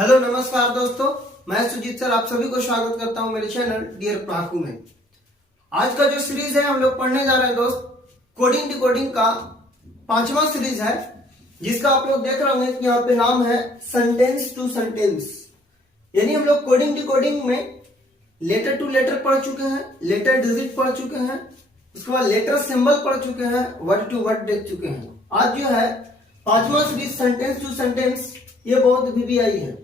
Hello नमस्कार दोस्तों, मैं सुजीत सर आप सभी को स्वागत करता हूं मेरे चैनल डियर पढ़ाकू में। आज का जो सीरीज है हम लोग पढ़ने जा रहे हैं दोस्त, कोडिंग डिकोडिंग का 5वां सीरीज है, जिसका आप लोग देख रहे होंगे कि यहाँ पे नाम है सेंटेंस टू सेंटेंस। यानी हम लोग कोडिंग डिकोडिंग में लेटर टू लेटर पढ़ चुके हैं, लेटर डिजिट पढ़ चुके हैं, उसके बाद लेटर सिंबल पढ़ चुके हैं, वर्ड टू वर्ड देख चुके हैं। आज जो है 5वां सीरीज सेंटेंस टू सेंटेंस, ये बहुत VVI है,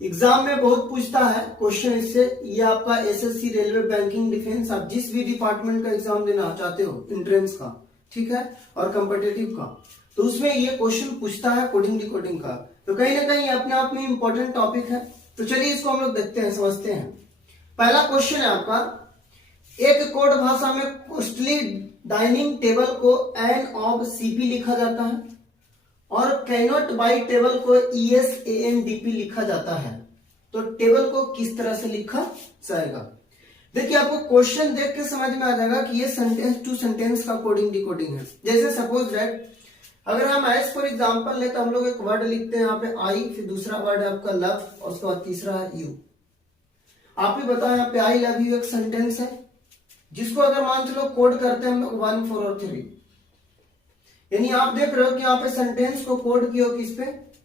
एग्जाम में बहुत पूछता है क्वेश्चन इससे। ये आपका SSC, रेलवे, बैंकिंग, डिफेंस, आप जिस भी डिपार्टमेंट का एग्जाम देना चाहते हो, एंट्रेंस का, ठीक है, और कॉम्पिटिटिव का, तो उसमें ये क्वेश्चन पूछता है कोडिंग डिकोडिंग का। तो कहीं ना कहीं अपने आप में इंपॉर्टेंट टॉपिक है। तो चलिए इसको हम लोग देखते हैं, समझते हैं। पहला क्वेश्चन है आपका, एक कोड भाषा में कोस्टली डाइनिंग टेबल को एन ऑफ CP लिखा जाता है और कैनॉट बाई टेबल को ESANDP लिखा जाता है। तो टेबल को किस तरह से लिखा जाएगा? देखिए, आपको क्वेश्चन देख के समझ में आ जाएगा कि ये सेंटेंस टू सेंटेंस का कोडिंग डिकोडिंग है। जैसे सपोज दैट अगर हम एज फॉर एग्जांपल ले तो हम लोग एक वर्ड लिखते हैं यहाँ पे आई, फिर दूसरा वर्ड है आपका लव और उसके बाद तीसरा है यू। आप ही बताओ, यहाँ पे आई लव यू एक सेंटेंस है, जिसको अगर मान चलो कोड करते हैं हम लोग 1, 4 और 3। यानी आप देख रहे हो कि यहाँ पे सेंटेंस को कोड किए हो किस पे,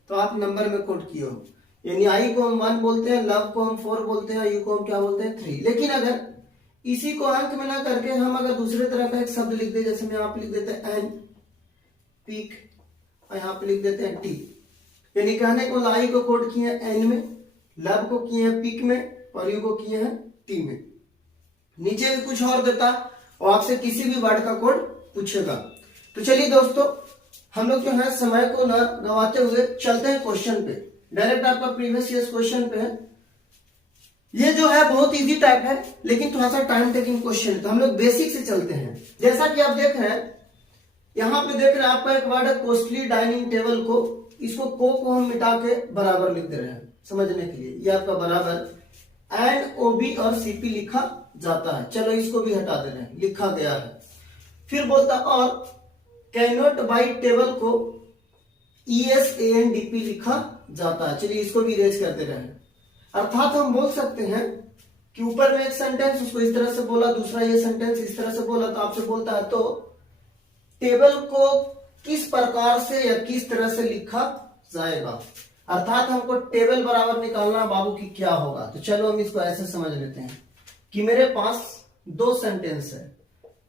तो आप नंबर में कोड किए हो। यानी आई को हम 1 बोलते हैं, लव को हम 4 बोलते हैं, यू को हम क्या बोलते हैं 3। लेकिन अगर इसी को अंक में ना करके हम अगर दूसरे तरह का एक शब्द लिख दे, जैसे मैं यहाँ पे लिख देते हैं एन पीक और यहाँ पे लिख देते हैं टी। यानी कहने को आई को कोड किए हैं एन में, लव को किए हैं पीक में और यू को किए हैं टी में। नीचे भी कुछ और देता और आपसे किसी भी वर्ड का कोड पूछेगा। तो चलिए दोस्तों, हम लोग जो है समय को न गवाते हुए चलते हैं क्वेश्चन पे। डायरेक्ट आपका प्रीवियस ईयर क्वेश्चन पे है। ये जो है बहुत इजी टाइप है, लेकिन थोड़ा सा टाइम टेकिंग क्वेश्चन है, तो हम लोग बेसिक से चलते हैं। जैसा कि आप देख रहे हैं, यहाँ पे देख रहे हैं आपका एक वर्ड है कोस्टली डाइनिंग टेबल को, इसको को हम मिटा के बराबर लिख दे रहे हैं समझने के लिए। ये आपका बराबर एन OB और CP लिखा जाता है। चलो इसको भी हटा दे रहे हैं, लिखा गया है। फिर बोलता और कैनॉट बाई टेबल को ESANDP लिखा जाता है। चलिए इसको भी इरेज कर दे रहे हैं। अर्थात हम बोल सकते हैं कि ऊपर में एक सेंटेंस उसको इस तरह से बोला, दूसरा ये सेंटेंस इस तरह से बोला, तो आपसे बोलता है तो टेबल को किस प्रकार से या किस तरह से लिखा जाएगा। अर्थात हमको टेबल बराबर निकालना बाबू की क्या होगा। तो चलो हम इसको ऐसे समझ लेते हैं कि मेरे पास 2 सेंटेंस है,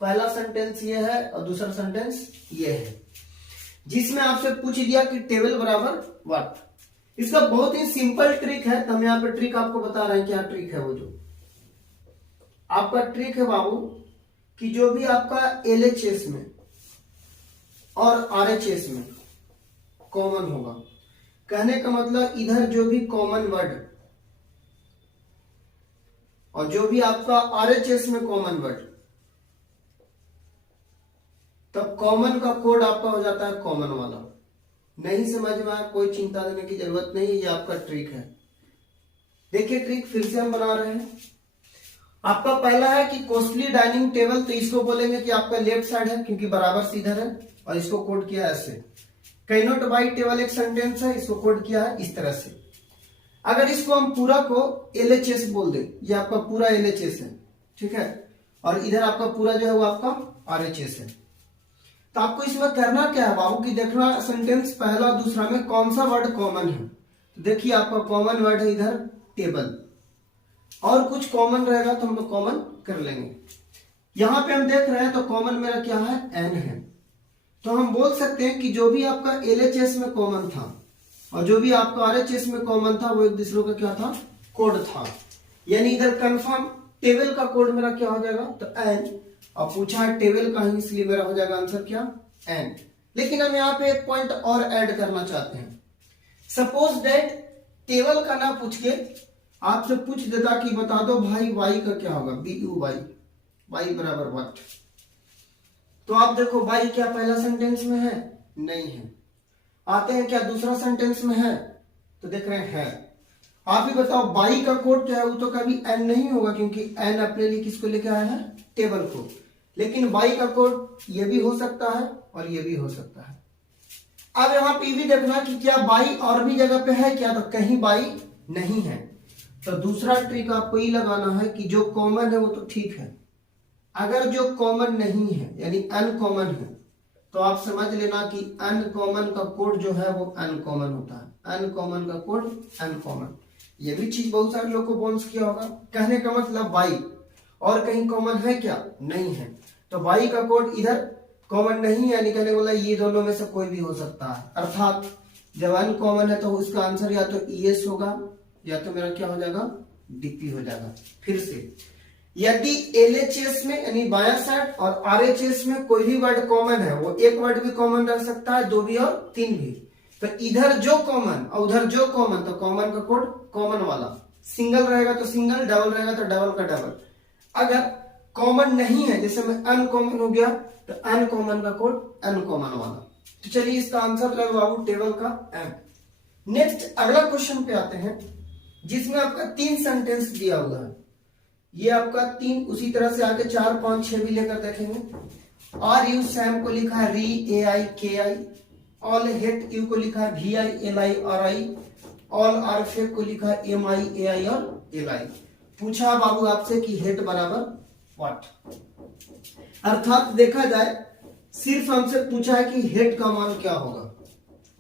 पहला सेंटेंस ये है और दूसरा सेंटेंस ये है, जिसमें आपसे पूछ दिया कि टेबल बराबर व्हाट। इसका बहुत ही सिंपल ट्रिक है, तो हम यहाँ पे ट्रिक आपको बता रहे हैं। क्या ट्रिक है? वो जो आपका ट्रिक है बाबू कि जो भी आपका LHS में और RHS में कॉमन होगा, कहने का मतलब इधर जो भी कॉमन वर्ड और जो भी आपका RHS में कॉमन वर्ड, तब कॉमन का कोड आपका हो जाता है कॉमन वाला। नहीं समझ में आया, कोई चिंता करने की जरूरत नहीं, ये आपका ट्रिक है। देखिए ट्रिक फिर से हम बना रहे हैं। आपका पहला है कि कोस्टली डाइनिंग टेबल, तो इसको बोलेंगे कि आपका लेफ्ट साइड है क्योंकि बराबर से इधर है, और इसको कोड किया है ऐसे। कैनॉट बाई टेबल एक सेंटेंस है, इसको कोड किया है इस तरह से। अगर इसको हम पूरा को LHS बोल दे, ये आपका पूरा LHS है, ठीक है, और इधर आपका पूरा जो है वो आपका RHS है। तो आपको इसमें करना क्या है बाबू की देखना सेंटेंस पहला दूसरा में कौन सा वर्ड कॉमन है। तो देखिए आपका कॉमन वर्ड है इधर टेबल, और कुछ कॉमन रहेगा तो हम लोग कॉमन कर लेंगे। यहां पे हम देख रहे हैं तो कॉमन मेरा क्या है एन है। तो हम बोल सकते हैं कि जो भी आपका LHS में कॉमन था और जो भी आपका RHS में कॉमन था वो एक दूसरे का क्या था, कोड था। यानी इधर कंफर्म टेबल का कोड मेरा क्या हो जाएगा, तो एन, और पूछा है टेबल का ही, इसलिए मेरा हो जाएगा आंसर क्या, एन। लेकिन हम यहाँ पे एक पॉइंट और ऐड करना चाहते हैं। सपोज दैट टेबल का ना पूछ के आपसे पूछ देता कि बता दो भाई वाई का क्या होगा, BUY, वाई बराबर व्हाट। तो आप देखो वाई क्या पहला सेंटेंस में है, नहीं है। आते हैं क्या दूसरा सेंटेंस में है, तो देख रहे हैं है। आप ही बताओ बाई का कोड जो है वो तो कभी एन नहीं होगा, क्योंकि एन अपने लिए किसको लेके आया है, टेबल को। लेकिन बाई का कोड ये भी हो सकता है और ये भी हो सकता है। अब यहाँ पे भी देखना कि क्या बाई और भी जगह पे है क्या, तो कहीं बाई नहीं है। तो दूसरा ट्रिक आपको ये लगाना है कि जो कॉमन है वो तो ठीक है, अगर जो कॉमन नहीं है यानी अनकॉमन है तो आप समझ लेना कि अनकॉमन का कोड जो है वो अनकॉमन होता है। अनकॉमन का कोड अनकॉमन, ये भी चीज बहुत सारे लोग को बोन्स किया होगा। कहने का मतलब बाई और कहीं कॉमन है क्या, नहीं है, तो बाई का कोड इधर कॉमन नहीं है, यानी कहने वाला ये दोनों में से कोई भी हो सकता है। अर्थात जब अनकॉमन है तो उसका आंसर या तो ES होगा या तो मेरा क्या हो जाएगा, DP हो जाएगा। फिर से यदि LHS में यानी बायां साइड और RHS में कोई भी वर्ड कॉमन है, वो एक वर्ड भी कॉमन रह सकता है, दो भी और तीन भी, तो इधर जो कॉमन और उधर जो कॉमन, तो कॉमन का कोड कॉमन वाला, सिंगल रहेगा तो सिंगल, डबल रहेगा तो डबल का डबल। अगर कॉमन नहीं है जैसे में अनकॉमन हो गया तो अनकॉमन का कोड अनकॉमन वाला। तो चलिए इसका आंसर लगा बाबू टेबल का M। नेक्स्ट अगला क्वेश्चन पे आते हैं जिसमें आपका 3 सेंटेंस दिया हुआ है। ये आपका 3, उसी तरह से आगे 4, 5, 6 भी लेकर देखेंगे। आर यू सैम को लिखा है री AI KI, all hate you को लिखा है VI LI RI, all are fake को लिखा है MI AI और LI। पूछा बाबू आपसे कि हेट बराबर व्हाट, अर्थात देखा जाए सिर्फ हमसे पूछा है कि हेट का मान क्या होगा।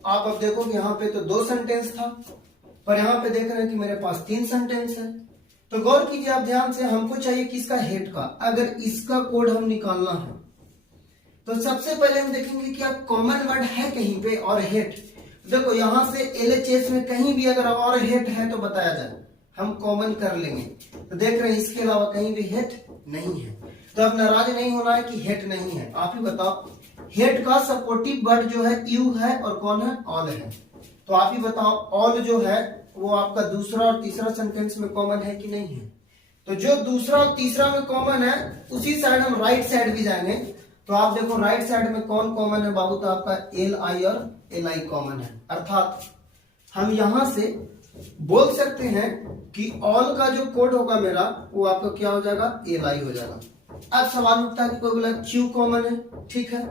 आप अब देखो कि यहाँ पे तो 2 सेंटेंस था, पर यहाँ पे देख रहे हैं कि मेरे पास 3 सेंटेंस है। तो गौर कीजिए आप ध्यान से, हमको चाहिए किसका, हेट का। अगर इसका कोड हम निकालना है तो सबसे पहले हम देखेंगे कि आप कॉमन वर्ड है कहीं पे और हेट। देखो यहाँ से LHS में कहीं भी अगर और हेट है तो बताया जाए, हम कॉमन कर लेंगे। तो देख रहे हैं इसके अलावा कहीं भी हेट नहीं है, तो अब नाराज नहीं होना है कि हेट नहीं है। आप ही बताओ हेट का सपोर्टिव वर्ड जो है यू है और कौन है, ऑल है। तो आप ही बताओ ऑल जो है वो आपका दूसरा और तीसरा सेंटेंस में कॉमन है कि नहीं है। तो जो दूसरा और तीसरा में कॉमन है उसी साइड हम राइट साइड भी जाएंगे। तो आप देखो राइट साइड में कौन कॉमन है बाबू, तो आपका LI और LI कॉमन है। अर्थात हम यहां से बोल सकते हैं कि ऑल का जो कोड होगा मेरा वो आपका क्या हो जाएगा, LI हो जाएगा। अब सवाल उठता है कि कोई बोला क्यू कॉमन है, ठीक है,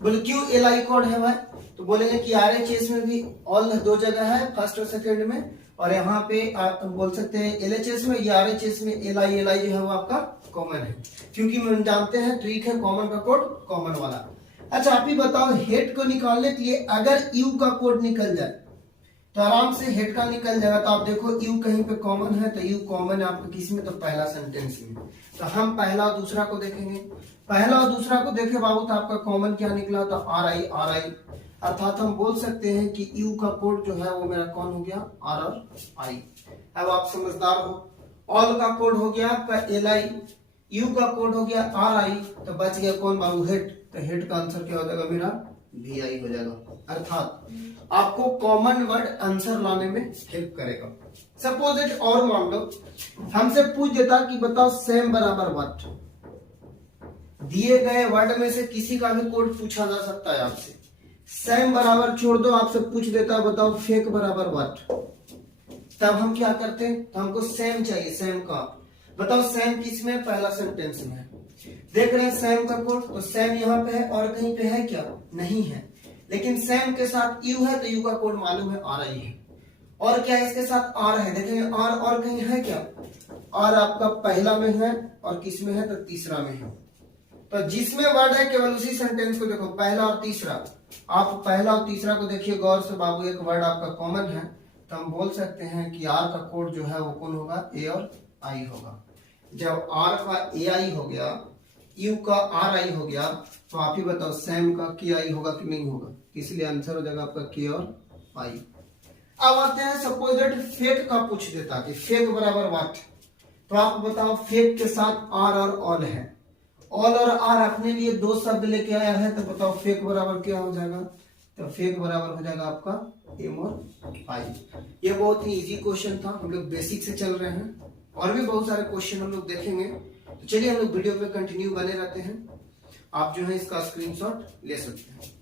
बोले क्यू LI कोड है भाई, तो बोलेंगे कि RHS में भी ऑल 2 जगह है, फर्स्ट और सेकंड में, और यहाँ पे आप बोल सकते हैं LHS में या RHS में LI जो है वो आपका कॉमन है, क्योंकि हम जानते हैं ट्रिक है कॉमन का कोड कॉमन वाला। अच्छा आप ही बताओ हेट को निकालने के लिए अगर यू का कोड निकल जाए तो आराम से हेट का निकल जाएगा। तो आप देखो यू कहीं पे कॉमन है, तो यू कॉमन है आपका किस में, तो पहला सेंटेंस में। तो हम पहला और दूसरा को देखेंगे, पहला और दूसरा को देखे बाबू तो आपका कॉमन क्या निकला, तो RI। अर्थात हम बोल सकते हैं कि यू का कोड जो है वो मेरा कौन हो गया, R और I। अब आप समझदार हो, ऑल का कोड हो गया आपका LI, यू का कोड हो गया RI, तो बच गया कौन बाबू, हेट। तो हेट का आंसर क्या हो जाएगा मेरा, VI हो जाएगा। अर्थात आपको कॉमन वर्ड आंसर लाने में हेल्प करेगा। सपोज इट, और मान लो हमसे पूछ देता कि बताओ सेम बराबर व्हाट, दिए गए वर्ड में से किसी का भी कोड पूछा जा सकता है आपसे। सेम बराबर छोड़ दो, आपसे पूछ देता है बताओ फेक बराबर व्हाट, तब हम क्या करते हैं, तो हमको सेम चाहिए। सेम का बताओ सेम किस में, पहला सेंटेंस में है। देख रहे हैं सेम का कोड, तो सेम यहाँ पे है और कहीं पे है क्या, नहीं है, लेकिन सेम के साथ यू है तो यू का कोड मालूम है RI है, और क्या है इसके साथ R है। देखेंगे R और कहीं है क्या, R आपका पहला में है और किस में है, तो तीसरा में है। तो जिसमें वर्ड है केवल उसी सेंटेंस को देखो, पहला और तीसरा। आप पहला और तीसरा को देखिए गौर से बाबू, एक वर्ड आपका कॉमन है, तो हम बोल सकते हैं कि R का कोड जो है वो कौन होगा, A और I होगा। जब R का AI हो गया, U का RI हो गया, तो आप ही बताओ सेम का KI होगा कि नहीं होगा, इसलिए आंसर हो जाएगा आपका K और I। अब आते हैं सपोज दैट फेक का पूछ देता कि फेक बराबर व्हाट, तो आप बताओ फेक के साथ R और ऑल है, ऑल और R अपने लिए 2 शब्द लेके आया है, तो बताओ फेक बराबर क्या हो जाएगा, तो फेक बराबर हो जाएगा आपका M और I। ये बहुत ही इजी क्वेश्चन था, हम लोग बेसिक से चल रहे हैं, और भी बहुत सारे क्वेश्चन हम लोग देखेंगे। तो चलिए हम लोग वीडियो पे कंटिन्यू बने रहते हैं, आप जो है इसका स्क्रीनशॉट ले सकते हैं।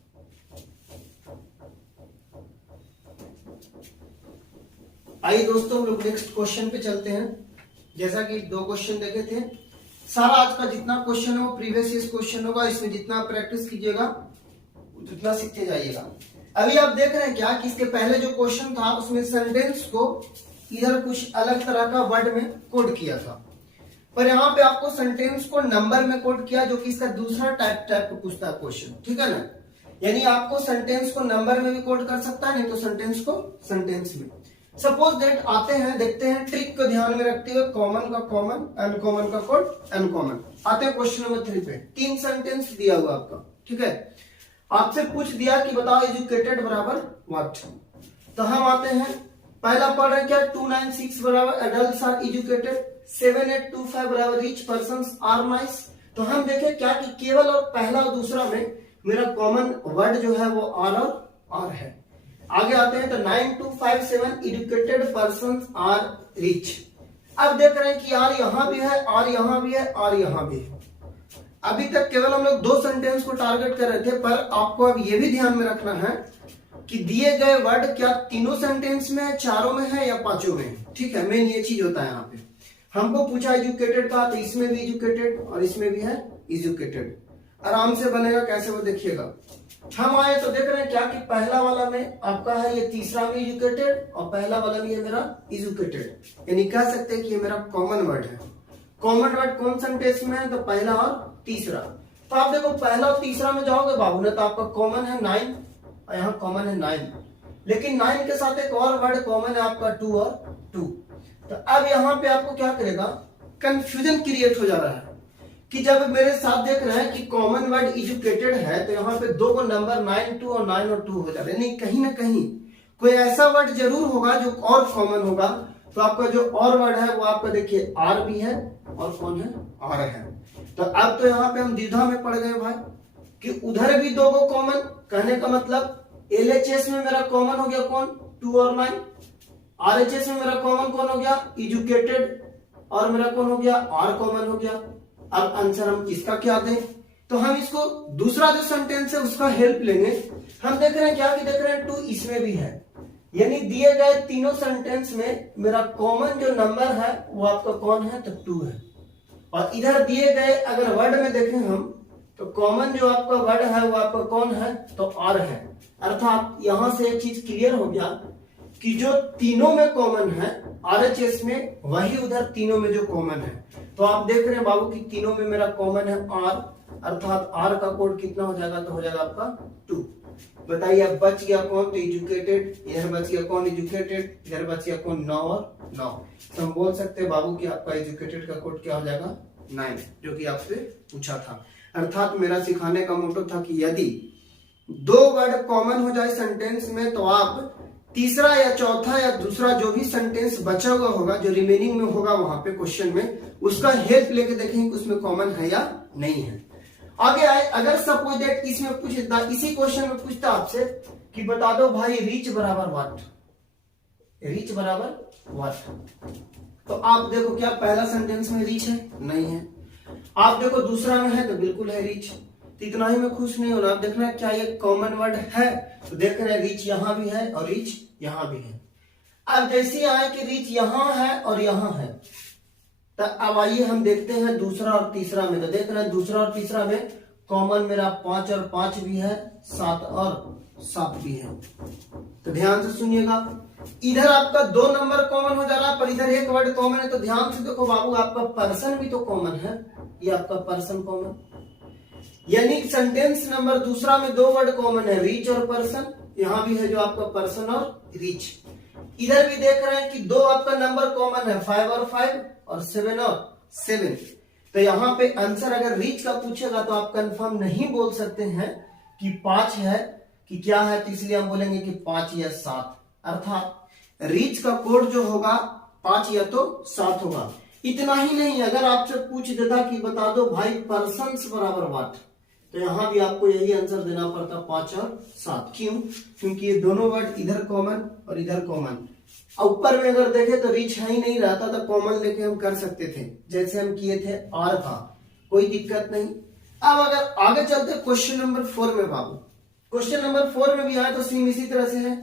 आइए दोस्तों हम लोग नेक्स्ट क्वेश्चन पे चलते हैं। जैसा कि 2 क्वेश्चन देखे थे, सारा आज का जितना क्वेश्चन हो प्रीवियस ईयर क्वेश्चन होगा, इसमें जितना प्रैक्टिस कीजिएगा उतना सीखते जाइएगा। अभी आप देख रहे हैं क्या कि इसके पहले जो क्वेश्चन था उसमें सेंटेंस को इधर कुछ अलग तरह का वर्ड में कोड किया था, पर यहाँ पे आपको सेंटेंस को नंबर में कोड किया, जो कि इसका दूसरा टाइप को पूछता है क्वेश्चन, ठीक है ना। यानी आपको सेंटेंस को नंबर में भी कोड कर सकता है, नहीं तो सेंटेंस को सेंटेंस में। सपोज दैट आते हैं, देखते हैं ट्रिक को ध्यान में रखते हुए, कॉमन का कॉमन, अनकॉमन का कोड अनकॉमन। आते हैं क्वेश्चन नंबर 3 पे। 3 सेंटेंस दिया हुआ आपका, ठीक है। आपसे पूछ दिया कि बताओ एजुकेटेड बराबर व्हाट। तो हम आते हैं, पहला पढ़ रहे क्या, 296 बराबर एडल्ट्स आर एजुकेटेड, 7825 बराबर रिच पर्संस आर नाइस। तो हम देखें क्या कि केवल और पहला और दूसरा में मेरा कॉमन वर्ड जो है वो आर और आर है। आगे आते हैं तो 9257 एजुकेटेड पर्संस आर रिच। अब देख रहे हैं कि आर यहां भी है, आर यहां भी है, आर यहां भी है। अभी तक केवल हम लोग 2 सेंटेंस को टारगेट कर रहे थे, पर आपको अब ये भी ध्यान में रखना है कि दिए गए वर्ड क्या तीनों सेंटेंस में है, चारों में है या पांचों में है, ठीक है। मेन ये चीज होता है। यहाँ पे हमको पूछा एजुकेटेड का, तो इसमें भी एजुकेटेड और इसमें भी है एजुकेटेड। आराम से बनेगा, कैसे वो देखिएगा। हम आए तो देख रहे हैं क्या कि पहला वाला में आपका है ये, तीसरा में एजुकेटेड और पहला वाला भी है मेरा एजुकेटेड। यानी कह सकते हैं कि ये मेरा कॉमन वर्ड है। कॉमन वर्ड कौन सेंटेंस में है, तो पहला और तीसरा। तो आप देखो पहला और तीसरा में जाओगे बाबू ने, तो आपका कॉमन है 9 और यहाँ कॉमन है 9, लेकिन 9 के साथ एक और वर्ड कॉमन है आपका 2 और 2। तो अब यहाँ पे आपको क्या करेगा, कंफ्यूजन क्रिएट हो जा रहा है कि जब मेरे साथ देख रहे हैं कि कॉमन वर्ड एजुकेटेड है, तो यहाँ पे 2 को नंबर 9 2 और 9 और 2 हो जा रहे हैं। नहीं, कहीं ना कहीं कोई ऐसा वर्ड जरूर होगा जो और कॉमन होगा। तो आपका जो और वर्ड है वो आपका देखिए आर भी है और कौन है, आर है। तो अब तो यहाँ पे हम द्विधा में पड़ गए भाई कि उधर भी 2 को कॉमन, कहने का मतलब एलएचएस में मेरा कॉमन हो गया कौन, 2 और 9। आरएचएस में मेरा कॉमन कौन हो गया, एजुकेटेड, और मेरा कौन हो गया, आर कॉमन हो गया। अब आंसर हम इसका क्या दें, तो हम इसको दूसरा जो सेंटेंस है उसका हेल्प लेंगे। हम देख रहे हैं क्या कि देख रहे हैं 2 इसमें भी है, यानी दिए गए तीनों सेंटेंस में मेरा कॉमन जो नंबर है वो आपका कौन है, तो 2 है। और इधर दिए गए अगर वर्ड में देखें हम, तो कॉमन जो आपका वर्ड है वो आपका कौन है, तो आर है। अर्थात यहां से एक चीज क्लियर हो गया कि जो तीनों में कॉमन है आरएचएस में, वही उधर तीनों में जो कॉमन है। तो आप देख रहे हैं बाबू कि तीनों में मेरा कॉमन है आर, अर्थात आर का कोड कितना हो जाएगा, तो हो जाएगा आपका 2। बताइए अब बच गया कौन, तो एजुकेटेड, इधर बच गया कौन, एजुकेटेड, इधर बच गया कौन, 9 और 9। तो हम बोल सकते हैं बाबू कि आपका एजुकेटेड का कोड क्या हो जाएगा, 9, जो कि आपसे पूछा था। अर्थात मेरा सिखाने का मोटो था कि यदि 2 वर्ड कॉमन हो जाए सेंटेंस में, तो आप तीसरा या चौथा या दूसरा जो भी सेंटेंस बचा हुआ होगा, जो रिमेनिंग में होगा वहां पे क्वेश्चन में, उसका हेल्प लेके देखेंगे कि उसमें कॉमन है या नहीं है। आगे आए, अगर सपोज दैट इसमें पूछता, इसी क्वेश्चन में पूछता आपसे कि बता दो भाई रिच बराबर व्हाट, रिच बराबर व्हाट। तो आप देखो क्या पहला सेंटेंस में रिच है, नहीं है। आप देखो दूसरा में है, तो बिल्कुल है रिच। तो इतना ही में खुश नहीं होना, आप देखना क्या ये कॉमन वर्ड है, तो देख रहे हैं रिच यहां भी है और रिच यहां भी है। अब जैसे आए कि रिच यहां है और यहां है, तो अब आइए हम देखते हैं दूसरा और तीसरा में। तो देख रहे हैं दूसरा और तीसरा में कॉमन मेरा 5 और 5 भी है, 7 और 7 भी है। तो ध्यान से सुनिएगा, इधर आपका 2 नंबर कॉमन हो जा रहा है, पर इधर एक वर्ड कॉमन है। तो ध्यान से देखो बाबू, आपका पर्सन भी तो कॉमन है, ये आपका पर्सन कॉमन, यानी सेंटेंस नंबर दूसरा में 2 वर्ड कॉमन है, रिच और पर्सन। यहां भी है जो आपका पर्सन और रिच। इधर भी देख रहे हैं कि 2 आपका नंबर कॉमन है, 5 और 5 और 7 और 7। तो यहाँ पे आंसर अगर रिच का पूछेगा तो आप कंफर्म नहीं बोल सकते हैं कि 5 है कि क्या है, तो इसलिए हम बोलेंगे कि 5 या 7। अर्थात रिच का कोड जो होगा 5 या तो 7 होगा। इतना ही नहीं, अगर आपसे पूछ देता कि बता दो भाई पर्सन्स बराबर व्हाट, तो यहां भी आपको यही आंसर देना पड़ता, 5 और 7। क्यों? क्योंकि ये दोनों वर्ड इधर कॉमन और इधर कॉमन। ऊपर में अगर देखे तो रिच है ही नहीं रहता, तो कॉमन लेके हम कर सकते थे, जैसे हम किए थे आर था, कोई दिक्कत नहीं। अब अगर आगे चलते क्वेश्चन नंबर 4 में बाबू, क्वेश्चन नंबर 4 में भी आया तो सेम इसी तरह से है,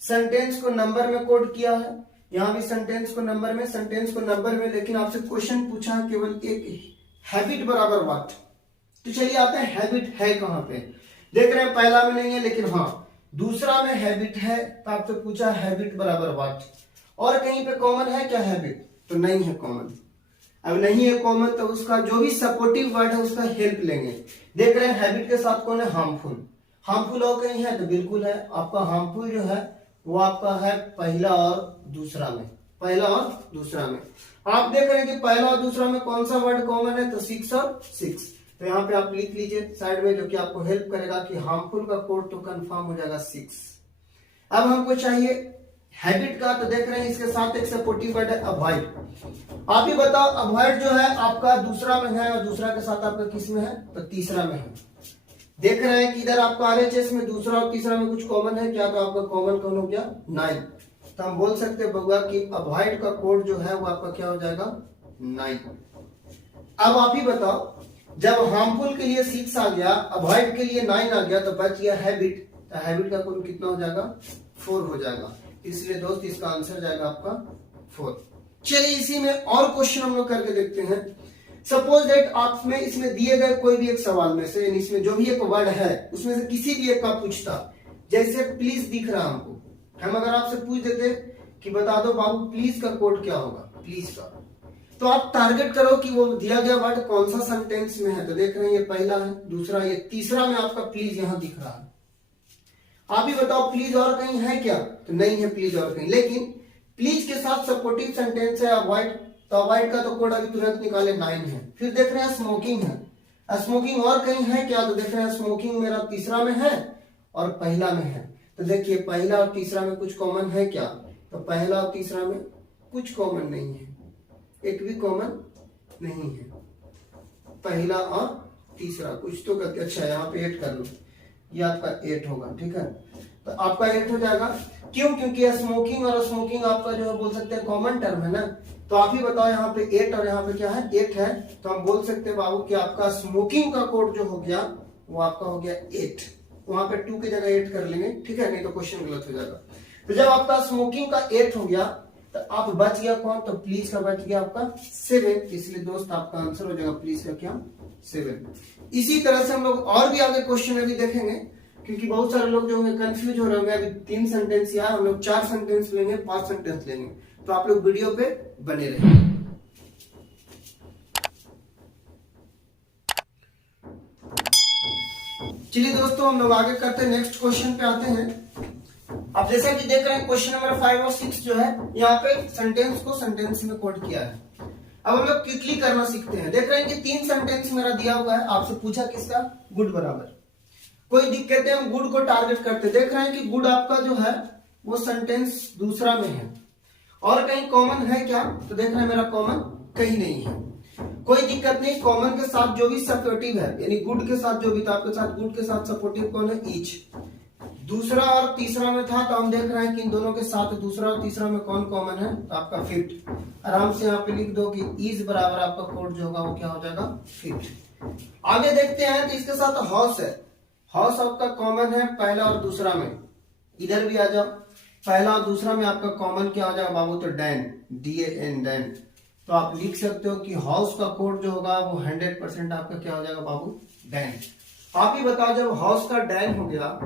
सेंटेंस को नंबर में कोड किया है, यहां भी सेंटेंस को नंबर में, सेंटेंस को नंबर में, लेकिन आपसे क्वेश्चन पूछा है केवल एक, हैबिट बराबर व्हाट। तो चलिए आते हैं हैबिट है कहां पे। देख रहे हैं पहला में नहीं है, लेकिन हाँ दूसरा में हैबिट है, तो आपसे पूछा हैबिट बराबर व्हाट, और कहीं पे कॉमन है क्या हैबिट, तो नहीं है कॉमन। अब नहीं है कॉमन तो उसका जो भी सपोर्टिव वर्ड है उसका हेल्प लेंगे। देख रहे हैं हैबिट के साथ कौन है, हार्मफुल। हार्मफुल और कहीं है तो बिल्कुल है, आपका हार्मफुल जो है वो आपका है पहला और दूसरा में, पहला और दूसरा में। आप देख रहे हैं कि पहला और दूसरा में कौन सा वर्ड कॉमन है, तो 6 और 6। तो यहाँ पे आप लिख लीजिए साइड में, जो कि आपको हेल्प करेगा कि हार्मफुल का कोड तो कंफर्म हो जाएगा 6। अब हमको चाहिए हैबिट का, तो देख रहे हैं इसके साथ एक सपोर्टिव वर्ड है अवॉइड। आप ही बताओ अवॉइड जो है आपका दूसरा में है और दूसरा के साथ आपका किस में है, तो तीसरा में है। देख रहे हैं कि इधर आपका RHS में दूसरा और तीसरा में कुछ कॉमन है क्या, तो आपका कॉमन कौन हो गया 9। तो हम बोल सकते हैं बउआ कि अवॉइड का कोड जो है वो आपका क्या हो जाएगा 9। अब आप ही बताओ जब हार्मफुल के लिए 6 आ गया, अवॉइड के लिए 9 आ गया, तो बच गया हैबिट, तो हैबिट का कोड कितना हो जाएगा 4 हो जाएगा। इसलिए दोस्त इसका आंसर जाएगा आपका 4। चलिए इसी में और क्वेश्चन हम लोग करके देखते हैं। सपोज दैट आप में इसमें दिए गए कोई भी एक सवाल में से, इसमें जो भी एक वर्ड है उसमें से किसी भी एक का पूछता, जैसे प्लीज दिख रहा हमको, हम अगर आपसे पूछ देते कि बता दो बाबू प्लीज का कोड क्या होगा, प्लीज का, तो आप टारगेट करो कि वो दिया गया वर्ड कौन सा सेंटेंस में है। तो देख रहे हैं ये पहला है, दूसरा, ये तीसरा में आपका प्लीज यहां दिख रहा है। आप ही बताओ प्लीज और कहीं है क्या, तो नहीं है प्लीज और कहीं, लेकिन प्लीज के साथ सपोर्टिव सेंटेंस है अवॉइड, तो अवॉइड का तो कोड अभी तुरंत निकाले 9 है। फिर देख रहे हैं स्मोकिंग है, स्मोकिंग और कहीं है क्या, तो देख रहे हैं स्मोकिंग मेरा तीसरा में है और पहला में है। तो देखिए पहला और तीसरा में कुछ कॉमन है क्या, तो पहला और तीसरा में कुछ कॉमन नहीं है, एक भी कॉमन नहीं है, पहला और तीसरा कुछ तो करके। अच्छा यहाँ पे 8 कर लो, ये आपका 8 होगा, ठीक है, तो आपका 8 हो जाएगा। क्यों, क्योंकि स्मोकिंग और स्मोकिंग आपका जो है बोल सकते हैं कॉमन टर्म है ना। तो आप ही बताओ यहाँ पे 8 और यहाँ पे क्या है 8 है, तो हम बोल सकते हैं बाबू कि आपका स्मोकिंग का कोड जो हो गया वो आपका हो गया 8। वहां पे 2 की जगह 8 कर लेंगे, ठीक है, नहीं तो क्वेश्चन गलत हो जाएगा। तो जब आपका स्मोकिंग का 8 हो गया तो आप बच गया कौन, तो प्लीज का बच गया आपका 7। इसलिए दोस्त आपका आंसर हो जाएगा प्लीज का क्या 7। इसी तरह से हम लोग और भी आगे क्वेश्चन अभी देखेंगे, क्योंकि बहुत सारे लोग जो होंगे कंफ्यूज हो रहे होंगे। अभी 3 सेंटेंस या हम लोग 4 सेंटेंस लेंगे, 5 सेंटेंस लेंगे, तो आप लोग वीडियो पे बने रहेंगे। चलिए दोस्तों हम लोग आगे करते हैं, नेक्स्ट क्वेश्चन पे आते हैं। अब जैसा कि देख रहे हैं क्वेश्चन नंबर 5 और 6 जो है यहाँ पे सेंटेंस को सेंटेंस में कोड किया है। अब हम लोग क्विकली करना सीखते हैं। देख रहे हैं कि 3 सेंटेंस मेरा दिया हुआ है, आपसे पूछा किसका, गुड बराबर। कोई दिक्कत है हम गुड को टारगेट करते, देख रहे हैं कि गुड आपका जो है वो सेंटेंस दूसरा में है, और कहीं कॉमन है क्या, तो देख रहे हैं मेरा कॉमन कहीं नहीं है। कोई दिक्कत नहीं, कॉमन के साथ जो भी सपोर्टिव है, यानी गुड के साथ जो भी था आपके साथ गुड के साथ सपोर्टिव कौन है, ईच। दूसरा और तीसरा में था, तो हम देख रहे हैं कि इन दोनों के साथ दूसरा और तीसरा में कौन कॉमन है, तो आपका फिट। आराम से यहाँ पे लिख दो कि इज बराबर आपका कोड जो होगा वो क्या हो जाएगा, फिट। आगे देखते हैं तो इसके साथ हाउस है, हाउस आपका कॉमन है पहला और दूसरा में। इधर भी आ जाओ, पहला और दूसरा में आपका कॉमन क्या हो जाएगा बाबू, तो डैन, DAN, डैन। तो आप लिख सकते हो कि हाउस का कोड जो होगा वो 100% आपका क्या हो जाएगा बाबू, डैन। आप ही बताओ जब हाउस का डैन हो गया,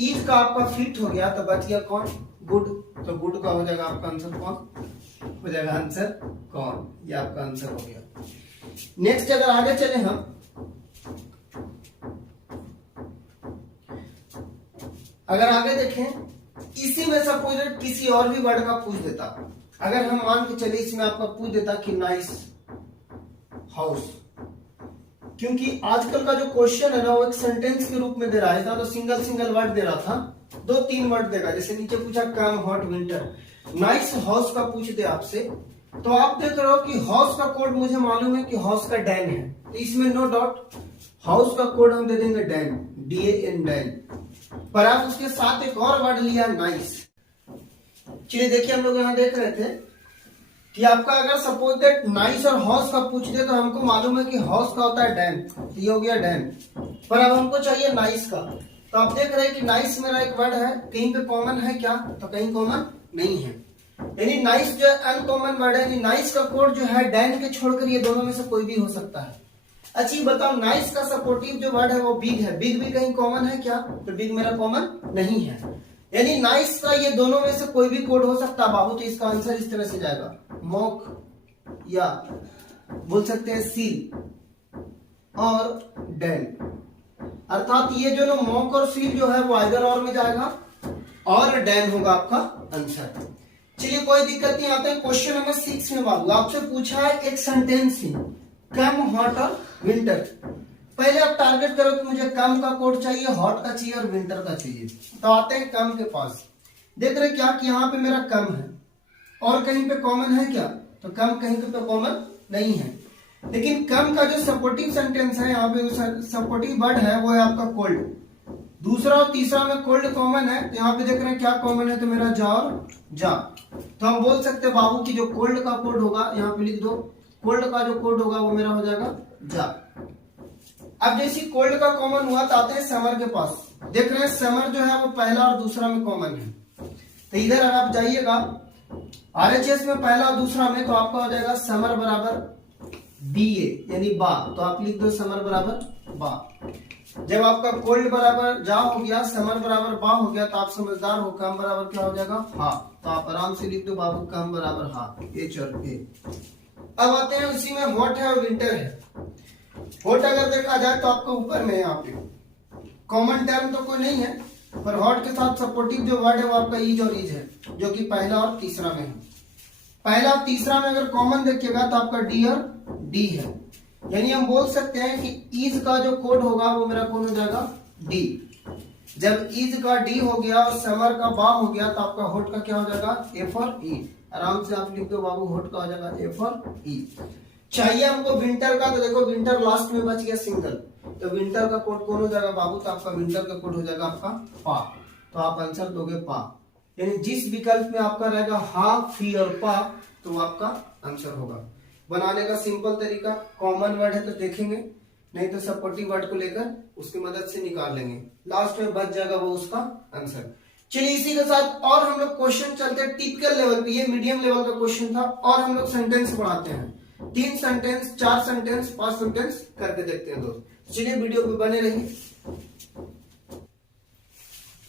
ईज का आपका फिट हो गया, तो बच गया कौन, गुड। तो गुड का हो जाएगा आपका आंसर कौन हो जाएगा, आंसर कौन, ये आपका आंसर हो गया। नेक्स्ट अगर आगे चले हम, अगर आगे देखें इसी में सपोज किसी और भी वर्ड का पूछ देता, अगर हम मान के चले इसमें आपका पूछ देता कि नाइस हाउस, क्योंकि आजकल का जो क्वेश्चन है ना वो एक सेंटेंस के रूप में दे रहा है, था तो सिंगल वर्ड दे रहा था, 2-3 वर्ड देगा। जैसे नीचे पूछा कम हॉट विंटर, नाइस हाउस का पूछ दे आपसे, तो आप देख रहे हो कि हाउस का कोड मुझे मालूम है कि हाउस का डैन है, तो इसमें नो डाउट हाउस का कोड हम दे देंगे डैन, DAN, डैन। पर आप उसके साथ एक और वर्ड लिया नाइस। चलिए देखिए हम लोग यहाँ देख रहे थे कि आपका अगर सपोज दैट नाइस और हाउस का पूछ दे, तो हमको मालूम है कि हाउस का होता है डैन, तो ये हो गया डैन। पर अब हमको चाहिए नाइस का, तो आप देख रहे हैं कि नाइस मेरा एक वर्ड है, कहीं पे कॉमन है क्या, तो कहीं कॉमन नहीं है, यानी नाइस जो अनकॉमन वर्ड है। नाइस का कोड जो है डैन के छोड़कर ये दोनों में से कोई भी हो सकता है। अच्छा ये बताओ नाइस का सपोर्टिव जो वर्ड है वो बिग है, बिग भी कहीं कॉमन है क्या? तो बिग मेरा कॉमन नहीं है, यानी नाइस का ये दोनों में से कोई भी कोड हो सकता है बाबू। तो इसका आंसर इस तरह से जाएगा, मॉक या बोल सकते हैं सील और डैन। अर्थात ये जो ना मॉक और सील जो है वो आइदर और में जाएगा और डैन होगा आपका आंसर। चलिए कोई दिक्कत नहीं, आते हैं क्वेश्चन नंबर 6 में बाबू। आपसे पूछा है एक सेंटेंस ही, कम हॉट और विंटर। पहले आप टारगेट करो कि मुझे कम का कोड चाहिए, हॉट का चाहिए और विंटर का चाहिए। तो आते हैं कम के पास। देख रहे क्या कि यहाँ पे मेरा कम है और कहीं पे कॉमन है क्या? तो कम कहीं पे कॉमन नहीं है, लेकिन कम का जो सपोर्टिव सेंटेंस है यहाँ पे सपोर्टिव वर्ड है वो है आपका कोल्ड। दूसरा और तीसरा में कोल्ड कॉमन है, तो यहाँ पे देख रहे हैं क्या कॉमन है? तो मेरा जा और जा। तो हम बोल सकते हैं बाबू की जो कोल्ड का कोड होगा, यहाँ पे लिख दो, कोल्ड का जो कोड होगा वो मेरा हो जाएगा जा। अब जैसे कोल्ड का कॉमन हुआ तो आते हैं समर के पास। देख रहे हैं समर जो है वो पहला और दूसरा में कॉमन है, तो इधर अगर आप जाइएगा RHS में पहला और दूसरा में, तो आपका हो जाएगा समर बराबर BA यानी बा। तो आप लिख दो समर बराबर बा। जब आपका कोल्ड बराबर जा हो गया, समर बराबर बा हो गया, तो आप समझदार हो, कम बराबर क्या हो जाएगा? हा। तो आप आराम से लिख दो बाबू कम बराबर हा, H और A। अब आते हैं उसी में हॉट है और विंटर है। हॉट अगर देखा जाए तो आपको ऊपर में यहाँ पे कॉमन टर्म तो कोई नहीं है, पर हॉट के साथ सपोर्टिव जो वर्ड है वो आपका ईज और इज है, जो कि पहला और तीसरा में है। पहला और तीसरा में अगर कॉमन देखिएगा तो आपका डी और डी है, यानी हम बोल सकते हैं कि ईज का जो कोड होगा वो मेरा कौन हो जाएगा? डी। जब ईज का डी हो गया और समर का बा हो गया, तो आपका हॉट का क्या हो जाएगा? एफ और ई। आराम से आप लिख दो बाबू, हॉट का हो जाएगा एफ और ई। चाहिए हमको विंटर का, तो देखो विंटर लास्ट में बच गया सिंगल, तो विंटर का कोड कौन हो जाएगा बाबू? तो आपका विंटर का कोड हो जाएगा आपका पा। तो आप आंसर दोगे पा, यानी जिस विकल्प में आपका रहेगा हा, फी और पा, तो वो आपका आंसर होगा। बनाने का सिंपल तरीका, कॉमन वर्ड है तो देखेंगे, नहीं तो सपोर्टिव वर्ड को लेकर उसकी मदद से निकाल लेंगे, लास्ट में बच जाएगा वो उसका आंसर। चलिए इसी के साथ और हम लोग क्वेश्चन चलते हैं टिपिकल लेवल पे। ये मीडियम लेवल का क्वेश्चन था, और हम लोग सेंटेंस पढ़ाते हैं, 3 सेंटेंस, 4 सेंटेंस, 5 सेंटेंस करके देखते हैं दोस्त। चलिए वीडियो पे बने रहिए।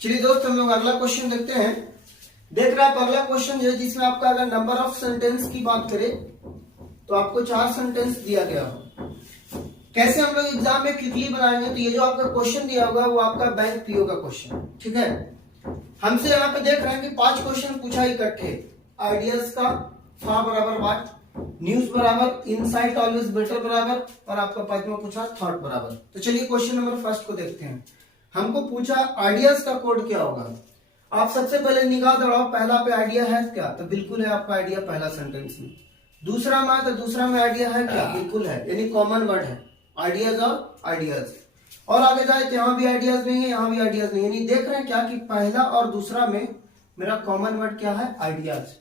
चलिए दोस्त हम लोग अगला क्वेश्चन देखते हैं। देख रहे हैं आप अगला क्वेश्चन जो है, जिसमें आपका अगर नंबर ऑफ सेंटेंस की बात करें तो आपको 4 सेंटेंस दिया गया हो। कैसे हम लोग एग्जाम में क्विकली बनाएंगे? तो ये जो आपका क्वेश्चन दिया होगा वो आपका बैंक पीओ का क्वेश्चन, ठीक है। हमसे यहाँ पे देख रहे हैं कि 5 क्वेश्चन पूछा इकट्ठे। आइडियाज का फा बराबर वाट, न्यूज बराबर इनसाइट ऑलवेज बेटर बराबर, और आपका 5वां पूछा थॉट बराबर। तो चलिए क्वेश्चन नंबर फर्स्ट को देखते हैं। हमको पूछा आइडियाज का कोड क्या होगा। आप सबसे पहले निगाह दौड़ाओ, पहला पे आइडिया है क्या? तो बिल्कुल है आपका आइडिया पहला सेंटेंस में। दूसरा में तो दूसरा में आइडिया है क्या? बिल्कुल है, यानी कॉमन वर्ड है आइडियाज और आइडियाज। और आगे जाए तो यहाँ भी आइडियाज नहीं है, यहाँ भी आइडियाज नहीं है, यानी देख रहे हैं क्या कि पहला और दूसरा में मेरा कॉमन वर्ड क्या है? आइडियाज।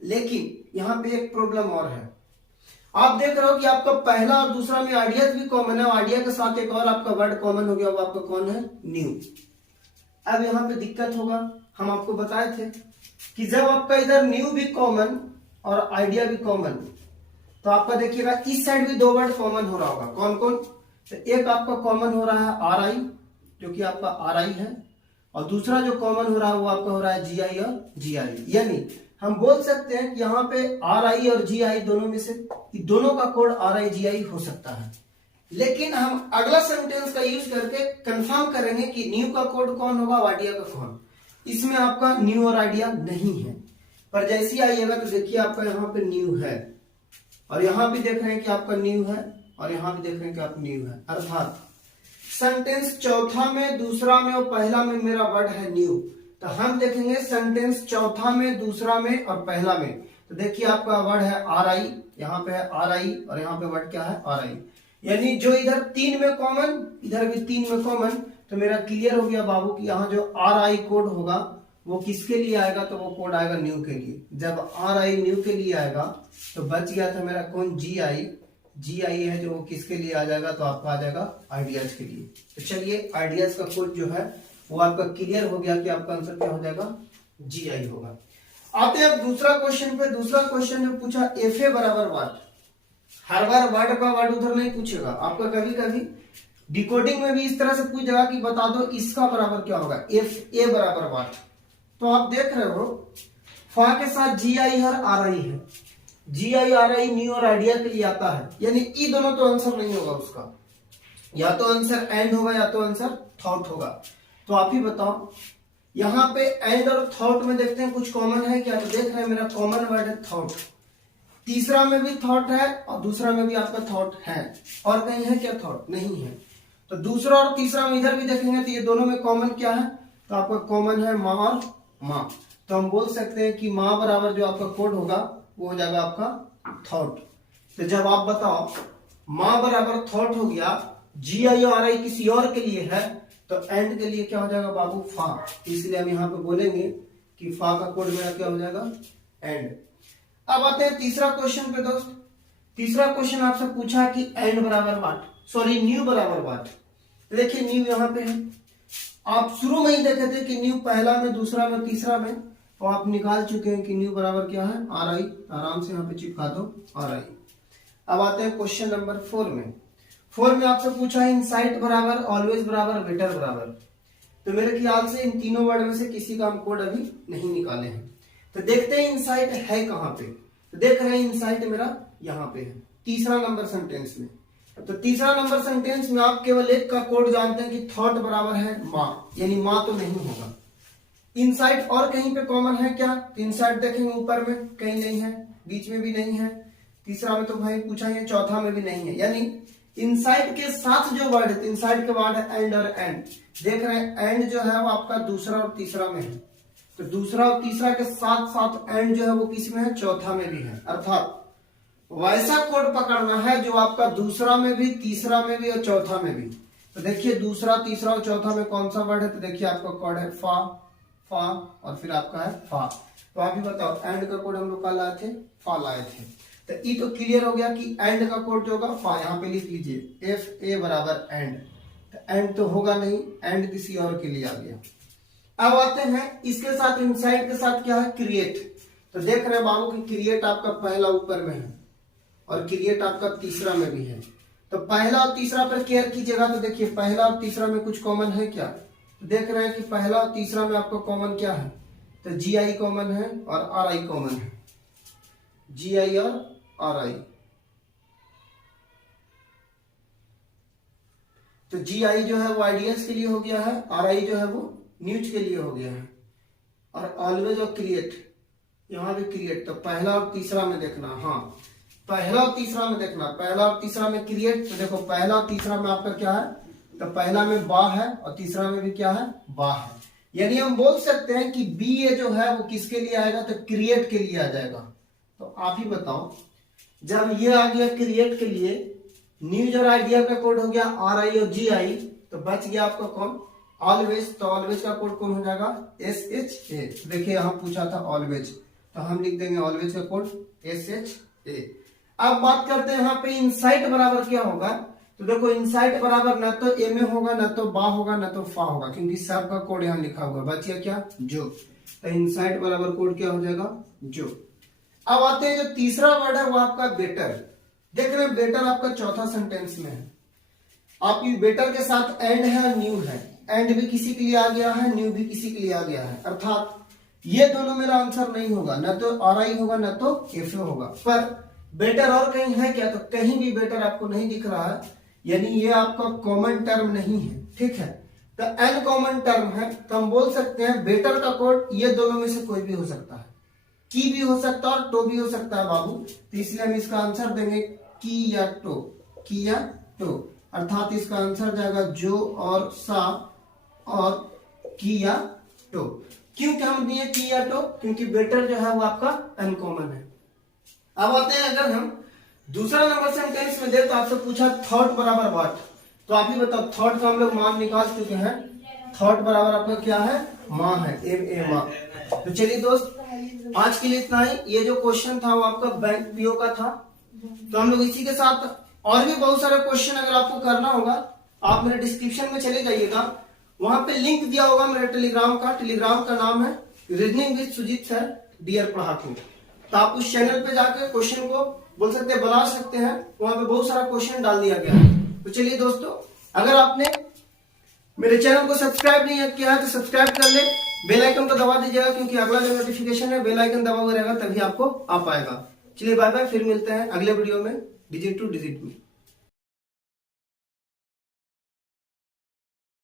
लेकिन यहाँ पे एक प्रॉब्लम और है, आप देख रहे हो कि आपका पहला और दूसरा में आइडियाज भी कॉमन है, आइडिया के साथ एक और आपका वर्ड कॉमन हो गया, वो आपका कौन है? न्यू। अब यहाँ पे दिक्कत होगा, हम आपको बताए थे कि जब आपका इधर न्यू भी कॉमन और आइडिया भी कॉमन, तो आपका देखिएगा इस साइड भी 2 वर्ड कॉमन हो रहा होगा। कौन कौन? तो एक आपका कॉमन हो रहा है आर आई, जो कि आपका आर आई है, और दूसरा जो कॉमन हो रहा है वो आपका हो रहा है जी आई और जी आई। यानी हम बोल सकते हैं कि यहाँ पे आर आई और जी आई दोनों में से दोनों का कोड आर आई जी आई हो सकता है। लेकिन हम अगला सेंटेंस का यूज करके कंफर्म करेंगे कि न्यू का कोड कौन होगा, आइडिया का कौन। इसमें आपका न्यू और आइडिया नहीं है, पर जैसे ही आइएगा तो देखिए आपका यहाँ पे न्यू है, और यहाँ भी देख रहे हैं कि आपका न्यू है, और यहाँ भी देख रहे हैं कि आप न्यू है। अर्थात सेंटेंस चौथा में, दूसरा में और पहला में मेरा वर्ड है न्यू। तो हम देखेंगे सेंटेंस चौथा में, दूसरा में और पहला में, तो देखिए आपका वर्ड है आर आई, यहाँ पे है आर आई, और यहाँ पे वर्ड क्या है? आर आई। यानी जो इधर 3 में कॉमन, इधर भी 3 में कॉमन, तो मेरा क्लियर हो गया बाबू कि यहाँ जो आर आई कोड होगा वो किसके लिए आएगा? तो वो कोड आएगा न्यू के लिए। जब आर आई न्यू के लिए आएगा तो बच गया था मेरा कौन? जी आई। जी आई है जो किसके लिए आ जाएगा? तो आपका आ जाएगा आइडियाज के लिए। तो चलिए आइडियाज का कोड जो है वो आपका क्लियर हो गया कि आपका आंसर क्या हो जाएगा? जी आई होगा। आते हैं अब दूसरा क्वेश्चन पे। दूसरा क्वेश्चन जो पूछा एफ ए बराबर वाट, हर बार वर्ड का वर्ड उधर नहीं पूछेगा आपका, कभी कभी डिकोडिंग में भी इस तरह से पूछेगा कि बता दो इसका बराबर क्या होगा, एफ ए बराबर वाट। तो आप देख रहे हो फा के साथ जी आई और आर आई है, जी आई आर आई न्यू और आइडिया के लिए आता है, यानी ई दोनों तो आंसर नहीं होगा उसका, या तो आंसर एंड होगा या तो आंसर थॉट होगा। तो आप ही बताओ यहाँ पे एंड और थॉट में देखते हैं कुछ कॉमन है क्या, तो देख रहे हैं मेरा कॉमन वर्ड है थॉट, तीसरा में भी थॉट है और दूसरा में भी आपका थॉट है, और कहीं है क्या थॉट, नहीं है। तो दूसरा और तीसरा में इधर भी देखेंगे तो ये दोनों में कॉमन क्या है, तो आपका कॉमन है माँ और माँ। तो हम बोल सकते हैं कि माँ बराबर जो आपका कोड होगा वो हो जाएगा आपका थॉट। तो जब आप बताओ माँ बराबर थॉट हो गया, जी आई और आई किसी और के लिए है, तो एंड के लिए क्या हो जाएगा बाबू, फा। इसलिए हम यहाँ पे बोलेंगे कि फा का कोड मेरा क्या हो जाएगा, एंड। अब आते हैं तीसरा क्वेश्चन पे दोस्त। तीसरा क्वेश्चन आपसे पूछा कि एंड बराबर वाट, सॉरी न्यू बराबर वाट। देखिए न्यू यहाँ पे है, आप शुरू में ही देखे थे कि न्यू पहला में, दूसरा में, तीसरा में, तो आप निकाल चुके हैं कि न्यू बराबर क्या है, आर आई। आराम से यहाँ पे चिपका दो आर आई। अब आते हैं क्वेश्चन नंबर 4 में। 4 में आपसे पूछा है इनसाइट बराबर, ऑलवेज बराबर, बेटर बराबर। तो मेरे ख्याल से इन तीनों वर्ड में से किसी का हम कोड अभी नहीं निकाले हैं। तो देखते हैं इनसाइट है कहाँ पे। तो देख रहे हैं इनसाइट मेरा यहाँ पे है, तीसरा नंबर सेंटेंस में। तो तीसरा नंबर सेंटेंस में आप केवल एक का कोड जानते हैं कि थॉट बराबर है माँ, यानी माँ तो नहीं होगा। इनसाइट और कहीं पे कॉमन है क्या, इनसाइट देखेंगे ऊपर में कहीं नहीं है, बीच में भी नहीं है, तीसरा में तो भाई पूछा है, चौथा में भी नहीं है। यानी इनसाइट के साथ जो वर्ड है, इनसाइट के वर्ड है एंड और एंड। देख रहे हैं एंड जो है वो आपका दूसरा और तीसरा में है, तो दूसरा और तीसरा के साथ साथ एंड जो है वो किस में है, चौथा में भी है। अर्थात वैसा कोड पकड़ना है जो आपका दूसरा में भी, तीसरा में भी और चौथा में भी। तो देखिए दूसरा, तीसरा और चौथा में कौन सा वर्ड है, तो देखिए आपका कोड है फा, फा और फिर आपका है फा। तो आप ही बताओ एंड का कोड हम लोग का लाए थे, फा लाए थे। तो ये तो क्लियर हो गया कि एंड का कोड जो होगा फा। यहाँ पे लिख लीजिए एफ ए बराबर एंड। तो एंड तो होगा नहीं, एंड किसी और के लिए आ गया। अब आते हैं इसके साथ, इनसाइड के साथ क्या है, क्रिएट। तो देख रहे हैं बाबू की क्रिएट आपका पहला ऊपर में है और क्रिएट आपका तीसरा में भी है। तो पहला और तीसरा पर केयर कीजिएगा। तो देखिए पहला और तीसरा में कुछ कॉमन है क्या, तो देख रहे हैं कि पहला और तीसरा में आपको कॉमन क्या है, तो जी आई कॉमन है और आर आई कॉमन है, जी आई और आर आई। तो जी आई जो है वो आइडियाज के लिए हो गया है, आर आई जो है वो न्यूज के लिए हो गया है। और ऑलवेज और क्रिएट, यहां भी क्रिएट। तो पहला और तीसरा में देखना, हाँ पहला और तीसरा में देखना, पहला और तीसरा में क्रिएट। तो देखो पहला और तीसरा में आपका क्या है, तो पहला में बा है और तीसरा में भी क्या है, बा है। यानी हम बोल सकते हैं कि बी ए जो है वो किसके लिए आएगा, तो क्रिएट के लिए आ जाएगा। तो आप ही बताओ जब ये आ गया क्रिएट के लिए, न्यूज और आइडिया का कोड हो गया आर आई और जी आई, तो बच गया आपका कौन, ऑलवेज। तो ऑलवेज का कोड कौन हो जाएगा, एस एच ए। देखिए यहां पूछा था ऑलवेज, तो हम लिख देंगे ऑलवेज का कोड एस एच ए। अब बात करते हैं यहाँ पे इनसाइट बराबर क्या होगा। तो देखो इनसाइट बराबर ना तो ए में होगा, ना तो बा होगा, ना तो फा होगा, क्योंकि सब का कोड यहाँ लिखा हुआ। बच गया क्या, जो। तो इनसाइट बराबर कोड क्या हो जाएगा, जो। अब आते हैं जो तीसरा वर्ड है वो आपका बेटर। देख रहे हैं बेटर आपका चौथा सेंटेंस में है। आपकी बेटर के साथ एंड है और न्यू है, एंड भी किसी के लिए आ गया है, न्यू भी किसी के लिए आ गया है। अर्थात ये दोनों मेरा आंसर नहीं होगा, ना तो आर आई होगा ना तो एफ होगा। पर बेटर और कहीं है क्या, तो कहीं भी बेटर आपको नहीं दिख रहा है, यानी ये आपका कॉमन टर्म नहीं है। ठीक है, तो एन कॉमन टर्म है, तो हम बोल सकते हैं बेटर का कोड ये दोनों में से कोई भी हो सकता है, की भी हो सकता है और टो भी हो सकता है बाबू। तो इसलिए हम इसका आंसर देंगे की या टो, की या टो। अर्थात इसका आंसर जाएगा जो और सा और की या टो। क्यों क्या हम दिए की या टो, क्योंकि बेटर जो है वो आपका अनकॉमन है। अब आते हैं अगर हम दूसरा नंबर सेंटेंस में दे, तो आपसे पूछा थॉट बराबर व्हाट। तो आप ही बताओ, थॉट का हम लोग मान निकाल चुके हैं, थॉट बराबर आपका क्या है, माँ है, एम ए माँ। तो चलिए दोस्त आज के लिए इतना ही। ये जो क्वेश्चन था वो आपका बैंक पीओ का था। तो हम लोग इसी के साथ और भी बहुत सारे क्वेश्चन अगर आपको करना होगा, आप मेरे डिस्क्रिप्शन में चले जाइएगा, वहां पे लिंक दिया होगा मेरे टेलीग्राम का। टेलीग्राम का नाम है reasoning with Sujeet sir dear पढ़ाकू। तो आप उस चैनल पे जाकर क्वेश्चन को बोल सकते हैं बना सकते हैं, वहां पे बहुत सारा क्वेश्चन डाल दिया गया है। तो चलिए दोस्तों, अगर आपने मेरे चैनल को सब्सक्राइब नहीं किया है तो सब्सक्राइब कर ले, बेल आइकन को दबा दीजिएगा, क्योंकि अगला जो नोटिफिकेशन है बेल आइकन दबा हुआ रहेगा तभी आपको आ पाएगा। चलिए बाय बाय, फिर मिलते हैं अगले वीडियो में डिजिट टू डिजिट में।